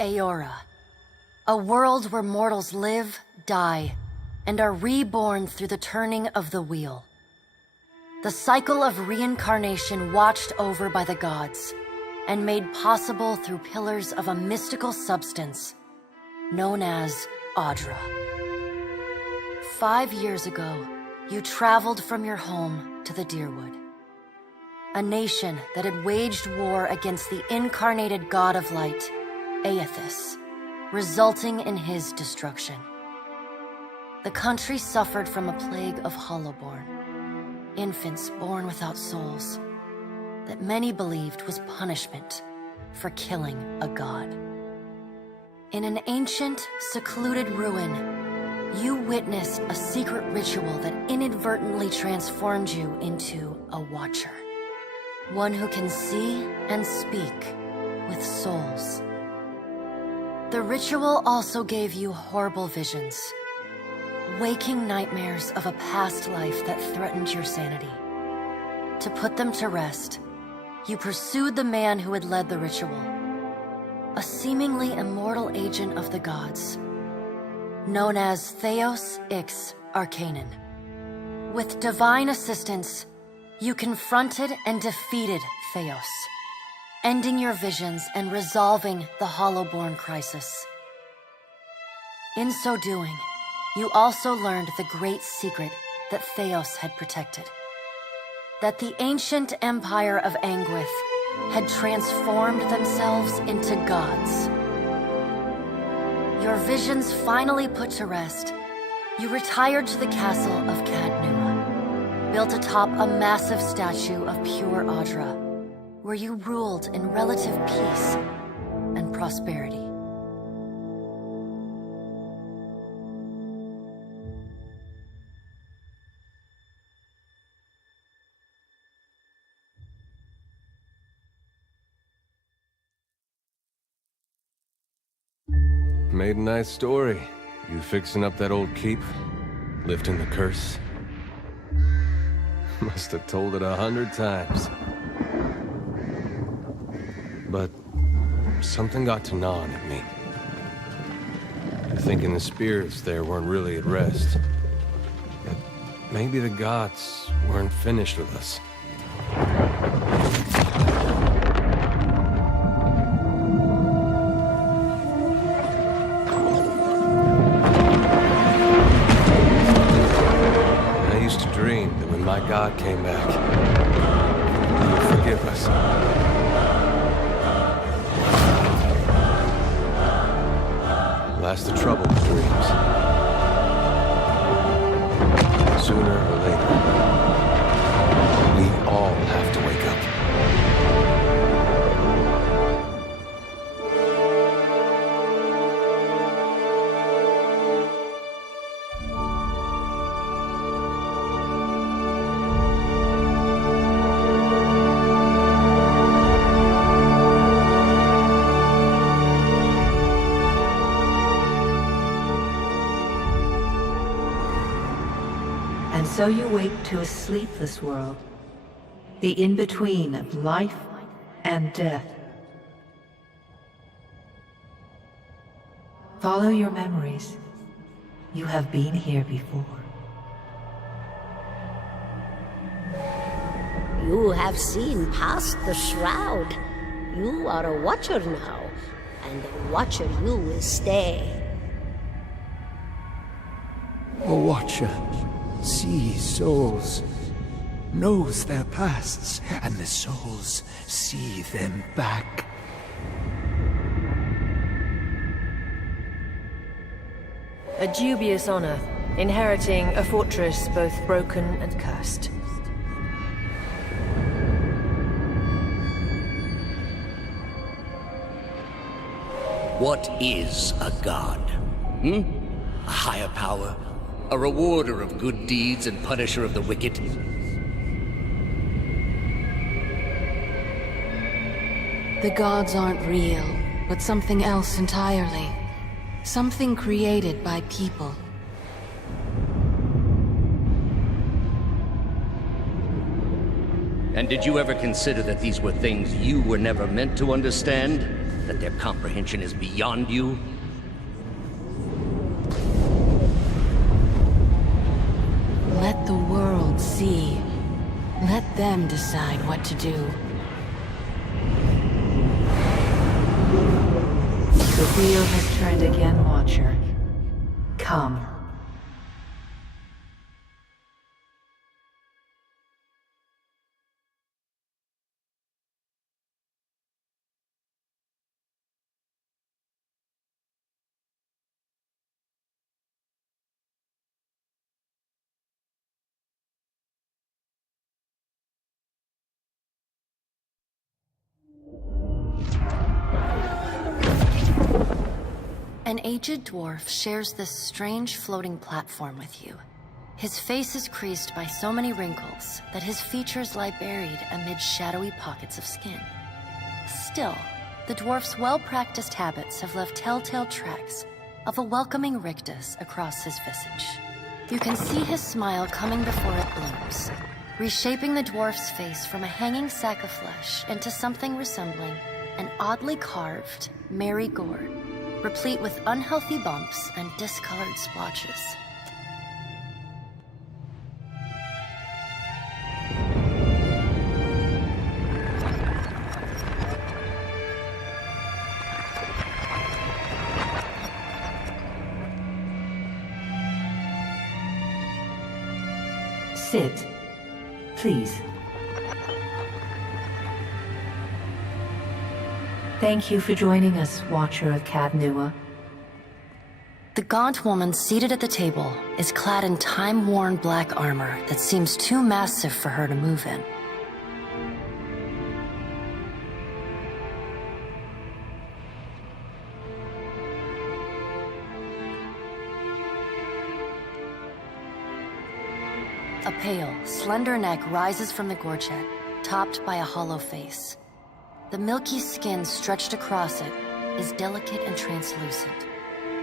Eora, a world where mortals live, die, and are reborn through the turning of the wheel. The cycle of reincarnation watched over by the gods, and made possible through pillars of a mystical substance known as Audra. 5 years ago, you traveled from your home to the Dyrwood, a nation that had waged war against the incarnated god of light, Aethys, resulting in his destruction. The country suffered from a plague of Hollowborn, infants born without souls, that many believed was punishment for killing a god. In an ancient, secluded ruin, you witnessed a secret ritual that inadvertently transformed you into a Watcher. One who can see and speak with souls. The ritual also gave you horrible visions, waking nightmares of a past life that threatened your sanity. To put them to rest, you pursued the man who had led the ritual, a seemingly immortal agent of the gods, known as Theos Ix Arcanon. With divine assistance, you confronted and defeated Theos, ending your visions and resolving the Hollowborn crisis. In so doing, you also learned the great secret that Theos had protected. That the ancient empire of Anguith had transformed themselves into gods. Your visions finally put to rest, you retired to the castle of Cadnua, built atop a massive statue of pure Audra, where you ruled in relative peace and prosperity. Made a nice story. You fixing up that old keep? Lifting the curse? Must have told it 100 times. But something got to gnawing at me. Thinking the spirits there weren't really at rest. That maybe the gods weren't finished with us. My God came back. He would forgive us. Last the trouble with dreams. Sooner or later, we all have to wake up. And so you wake to a sleepless world, the in-between of life and death. Follow your memories. You have been here before. You have seen past the shroud. You are a Watcher now, and a Watcher you will stay. A Watcher sees souls, knows their pasts, and the souls see them back. A dubious honor, inheriting a fortress both broken and cursed. What is a god? A higher power? A rewarder of good deeds and punisher of the wicked? The gods aren't real, but something else entirely. Something created by people. And did you ever consider that these were things you were never meant to understand? that their comprehension is beyond you? Let the world see. Let them decide what to do. The wheel has turned again, Watcher. Come. An aged dwarf shares this strange floating platform with you. His face is creased by so many wrinkles that his features lie buried amid shadowy pockets of skin. Still, the dwarf's well-practiced habits have left telltale tracks of a welcoming rictus across his visage. You can see his smile coming before it blooms, reshaping the dwarf's face from a hanging sack of flesh into something resembling an oddly carved, merry gourd, replete with unhealthy bumps and discolored splotches. Sit, please. Thank you for joining us, Watcher of Cadnua. The gaunt woman seated at the table is clad in time-worn black armor that seems too massive for her to move in. A pale, slender neck rises from the gorget, topped by a hollow face. The milky skin stretched across it is delicate and translucent,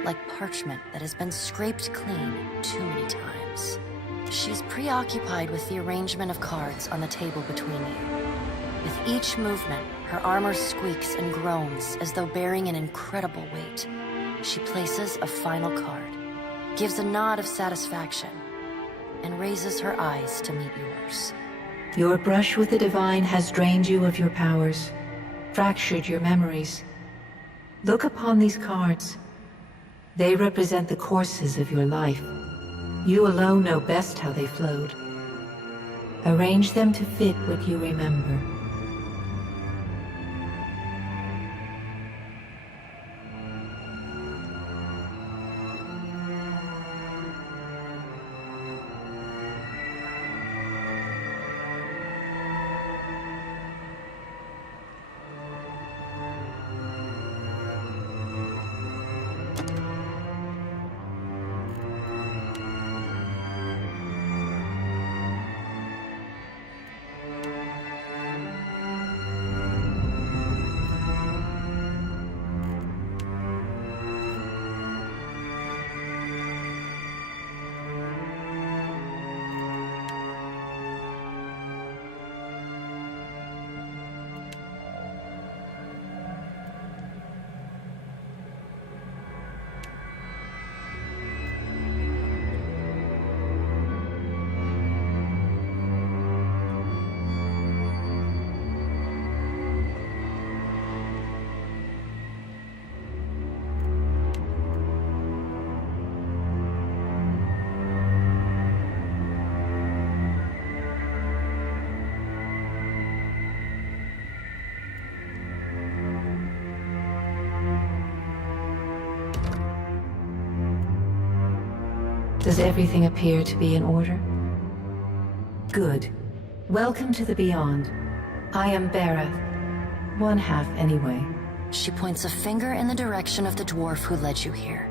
like parchment that has been scraped clean too many times. She's preoccupied with the arrangement of cards on the table between you. With each movement, her armor squeaks and groans as though bearing an incredible weight. She places a final card, gives a nod of satisfaction, and raises her eyes to meet yours. Your brush with the divine has drained you of your powers, fractured your memories. Look upon these cards. They represent the courses of your life. You alone know best how they flowed. Arrange them to fit what you remember. Does everything appear to be in order? Good. Welcome to the Beyond. I am Berath. One half, anyway. She points a finger in the direction of the dwarf who led you here.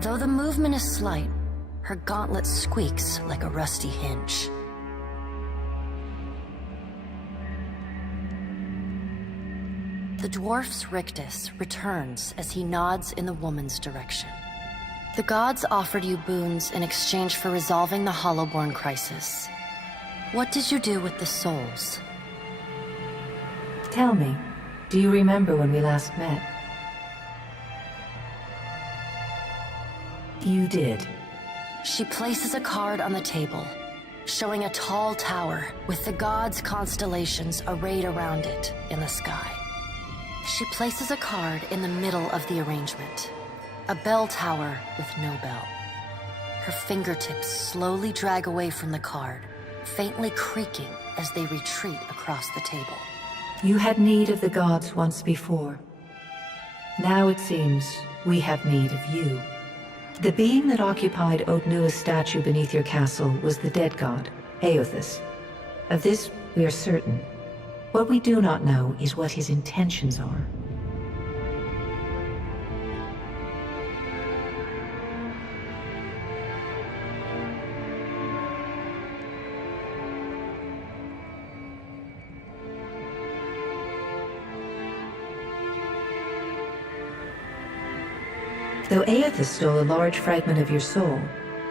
Though the movement is slight, her gauntlet squeaks like a rusty hinge. The dwarf's rictus returns as he nods in the woman's direction. The gods offered you boons in exchange for resolving the Hollowborn crisis. What did you do with the souls? Tell me, do you remember when we last met? You did. She places a card on the table, showing a tall tower with the gods' constellations arrayed around it in the sky. She places a card in the middle of the arrangement, a bell tower with no bell. Her fingertips slowly drag away from the card, faintly creaking as they retreat across the table. You had need of the gods once before. Now it seems we have need of you. The being that occupied Otnua's statue beneath your castle was the dead god, Aothus. Of this we are certain. What we do not know is what his intentions are. Though Aothus stole a large fragment of your soul,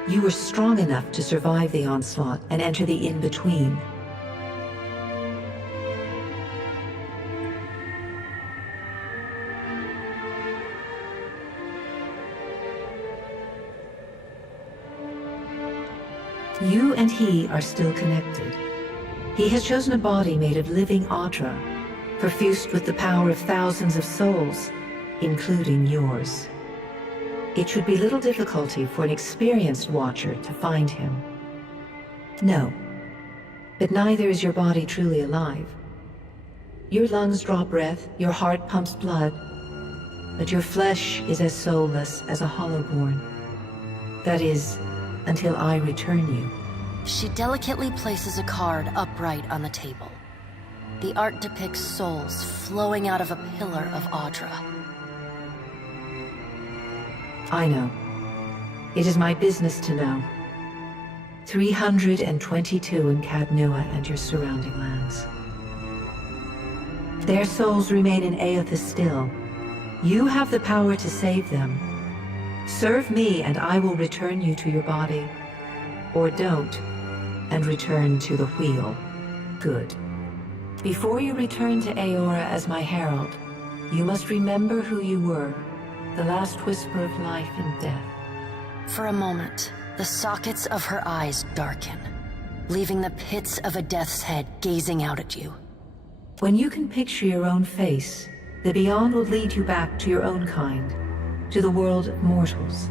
you were strong enough to survive the onslaught and enter the in-between. You and he are still connected. He has chosen a body made of living Audra, perfused with the power of thousands of souls, including yours. It should be little difficulty for an experienced watcher to find him. No, but neither is your body truly alive. Your lungs draw breath, your heart pumps blood, but your flesh is as soulless as a hollowborn. That is, until I return you. She delicately places a card upright on the table. The art depicts souls flowing out of a pillar of Audra. I know. It is my business to know. 322 in Cadnua and your surrounding lands. Their souls remain in Aothus still. You have the power to save them. Serve me and I will return you to your body. Or don't, and return to the wheel. Good. Before you return to Aora as my herald, you must remember who you were. The last whisper of life and death. For a moment, the sockets of her eyes darken, leaving the pits of a death's head gazing out at you. When you can picture your own face, the Beyond will lead you back to your own kind, to the world of mortals.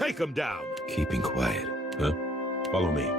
Take him down! Keeping quiet, huh? Follow me.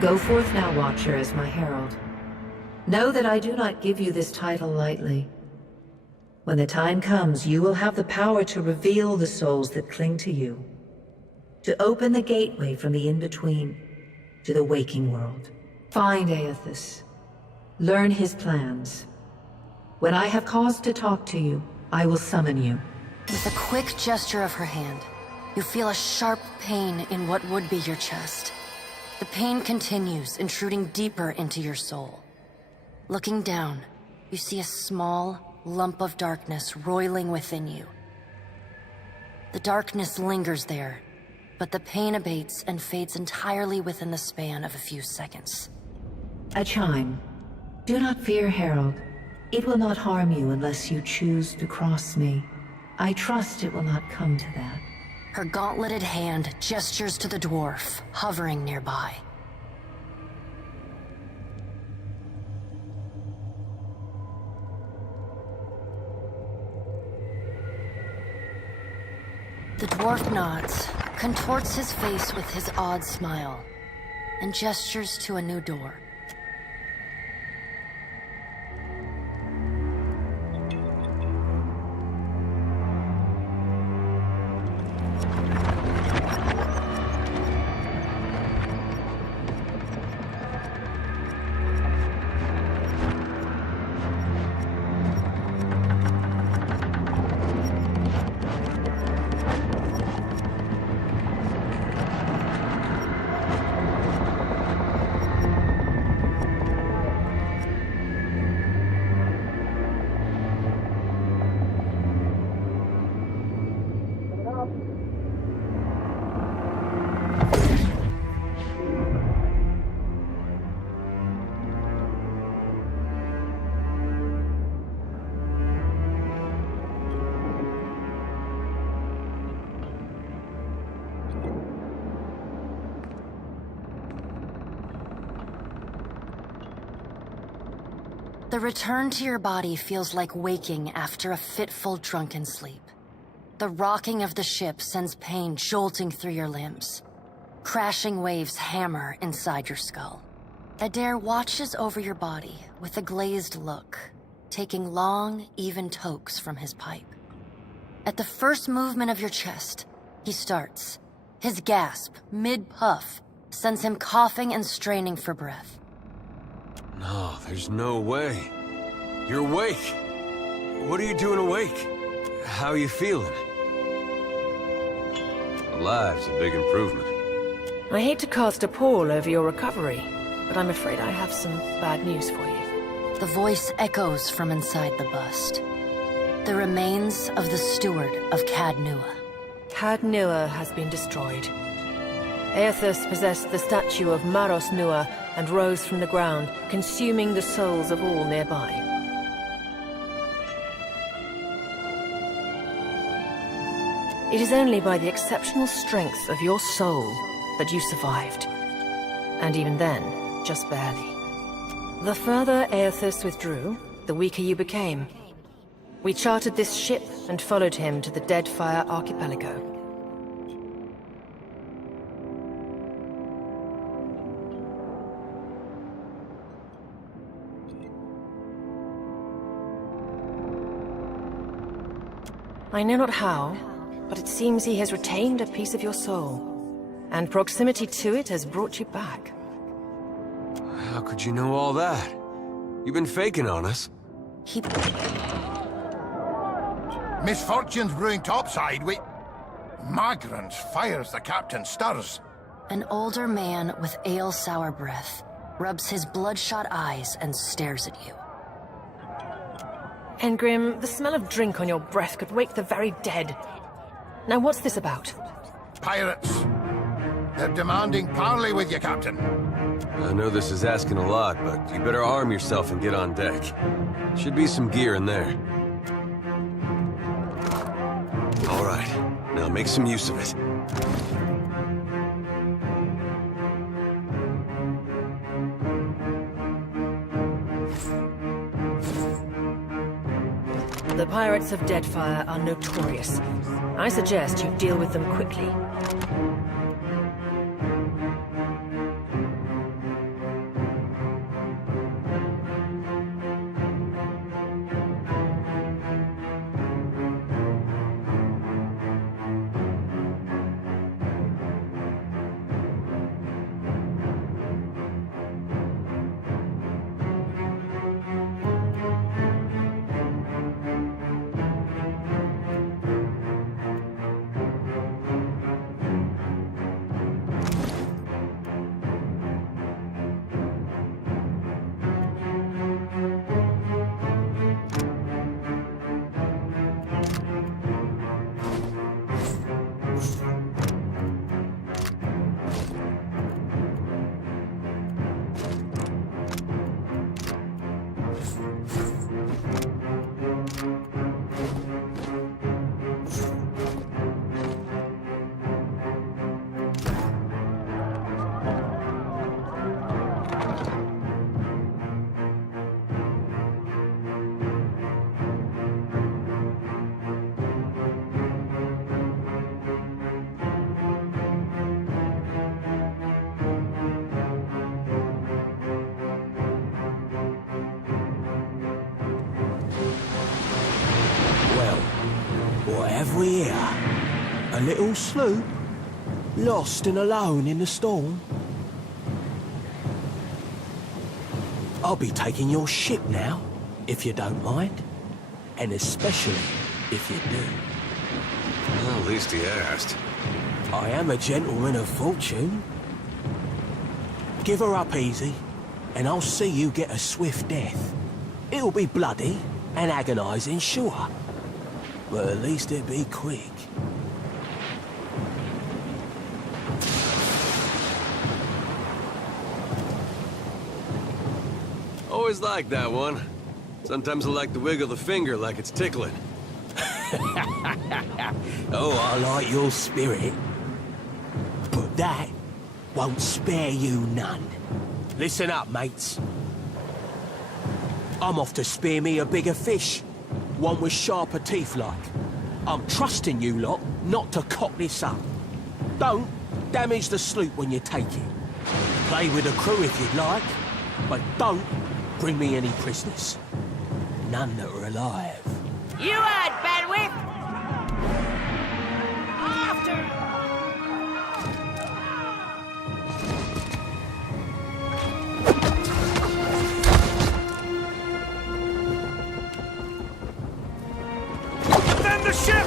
Go forth now, Watcher, as my herald. Know that I do not give you this title lightly. When the time comes, you will have the power to reveal the souls that cling to you, to open the gateway from the in-between to the waking world. Find Aethys. Learn his plans. When I have cause to talk to you, I will summon you. With a quick gesture of her hand, you feel a sharp pain in what would be your chest. The pain continues, intruding deeper into your soul. Looking down, you see a small lump of darkness roiling within you. The darkness lingers there, but the pain abates and fades entirely within the span of a few seconds. A chime. Do not fear, Herald. It will not harm you unless you choose to cross me. I trust it will not come to that. Her gauntleted hand gestures to the dwarf, hovering nearby. The dwarf nods, contorts his face with his odd smile, and gestures to a new door. The return to your body feels like waking after a fitful drunken sleep. The rocking of the ship sends pain jolting through your limbs. Crashing waves hammer inside your skull. Adair watches over your body with a glazed look, taking long, even tokes from his pipe. At the first movement of your chest, he starts. His gasp, mid-puff, sends him coughing and straining for breath. No, there's no way. You're awake. What are you doing awake? How are you feeling? Alive's a big improvement. I hate to cast a pall over your recovery, but I'm afraid I have some bad news for you. The voice echoes from inside the bust. The remains of the steward of Cad Nua. Cad Nua has been destroyed. Aethys possessed the statue of Maros Nua and rose from the ground, consuming the souls of all nearby. It is only by the exceptional strength of your soul that you survived. And even then, just barely. The further Aethys withdrew, the weaker you became. We chartered this ship and followed him to the Deadfire Archipelago. I know not how, but it seems he has retained a piece of your soul, and proximity to it has brought you back. How could you know all that? You've been faking on us. He... Misfortune's brewing topside. Magrans fires, the captain stirs. An older man with ale-sour breath rubs his bloodshot eyes and stares at you. Engrim, the smell of drink on your breath could wake the very dead. Now what's this about? Pirates. They're demanding parley with you, Captain. I know this is asking a lot, but you better arm yourself and get on deck. Should be some gear in there. All right, now make some use of it. The pirates of Deadfire are notorious. I suggest you deal with them quickly. What have we here? A little sloop? Lost and alone in the storm? I'll be taking your ship now, if you don't mind. And especially if you do. Well, at least he asked. I am a gentleman of fortune. Give her up easy, and I'll see you get a swift death. It'll be bloody and agonizing, sure. But at least it'll be quick. Always like that one. Sometimes I like to wiggle the finger like it's tickling. Oh, I like your spirit. But that won't spare you none. Listen up, mates. I'm off to spear me a bigger fish. One with sharper teeth like. I'm trusting you lot not to cock this up. Don't damage the sloop when you take it. Play with the crew if you'd like, but don't bring me any prisoners. None that are alive. You heard, Bedwith! Defend the ship!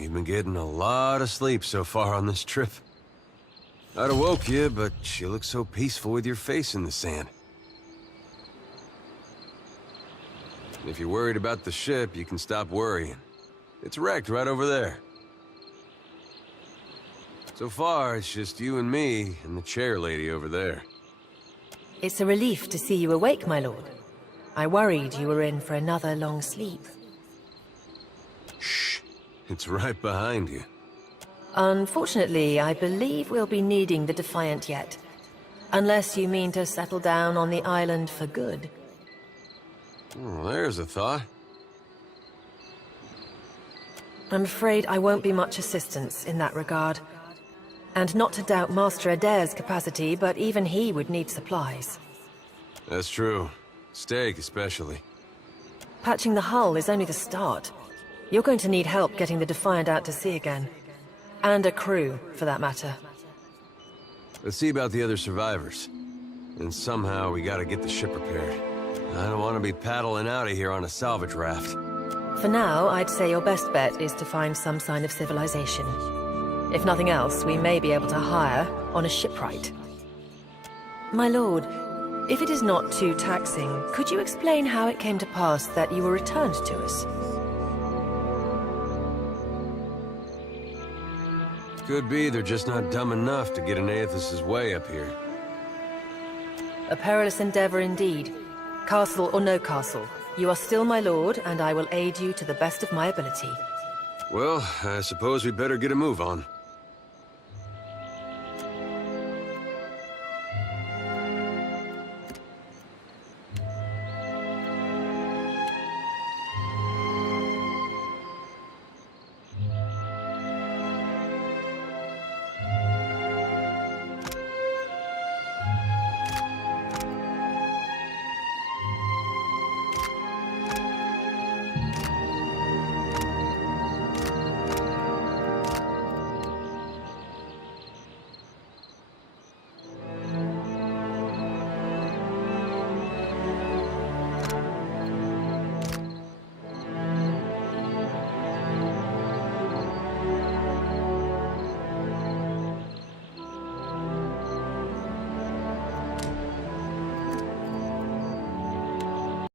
You've been getting a lot of sleep so far on this trip. I'd have woke you, but you look so peaceful with your face in the sand. If you're worried about the ship, you can stop worrying. It's wrecked right over there. So far, it's just you and me and the chair lady over there. It's a relief to see you awake, my lord. I worried you were in for another long sleep. Shh. It's right behind you. Unfortunately, I believe we'll be needing the Defiant yet. Unless you mean to settle down on the island for good. Oh, there's a thought. I'm afraid I won't be much assistance in that regard. And not to doubt Master Adair's capacity, but even he would need supplies. That's true. Steak, especially. Patching the hull is only the start. You're going to need help getting the Defiant out to sea again. And a crew, for that matter. Let's see about the other survivors. And somehow we gotta get the ship repaired. I don't want to be paddling out of here on a salvage raft. For now, I'd say your best bet is to find some sign of civilization. If nothing else, we may be able to hire on a shipwright. My lord, if it is not too taxing, could you explain how it came to pass that you were returned to us? Could be they're just not dumb enough to get in Aethys' way up here. A perilous endeavor indeed. Castle or no castle, you are still my lord, and I will aid you to the best of my ability. Well, I suppose we better get a move on.